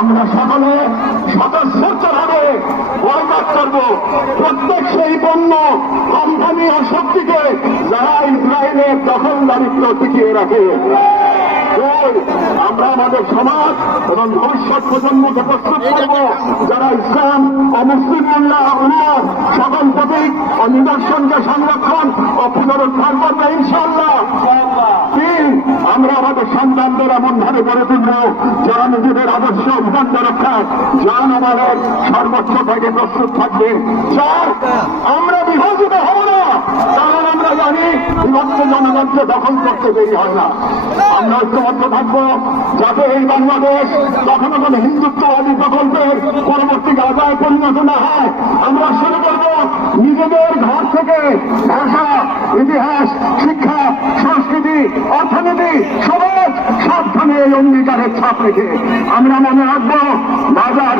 আমরা সকলে স্বতঃস্ফূর্তভাবে বয়কট করব প্রত্যেক সেই পণ্য কোম্পানি ও শক্তিকে যারা ইসরায়েলের দখলদারিত্ব টিকিয়ে রাখে। আমরা আমাদের সমাজ এবং ভবিষ্যৎ প্রজন্মকে প্রস্তুত করব যারা ইসলাম ও মুসলিম উম্মাহ সকল প্রতীক ও নিদর্শনকে সংরক্ষণ ও পুনরুদ্ধার করবে ইনশাআল্লাহ। আমরা আমাদের সন্তানদের এমন ভাবে গড়ে তুলব যারা নিজেদের আদর্শ অভিযান রক্ষা জান আমাদের সর্বোচ্চ থেকে প্রস্তুত থাকবে। চার, আমরা বিভাজিত হব না, কারণ আমরা জানি বিভক্ত জনগণকে দখল করতে দেরি হয় না। আমরা ঐক্যবদ্ধ থাকবো যাতে এই বাংলাদেশ কখনো কোনো হিন্দুত্ববাদী প্রকল্পের পরবর্তী গাজায় পরিণত না হয়। আমরা শুরু করব নিজেদের ঘর থেকে ভাষা, ইতিহাস, শিক্ষা, সংস্কৃতি, অর্থনীতি, সমাজ সবখানে এই অঙ্গীকারের ছাপ রেখে আমরা মনে রাখবো বাজার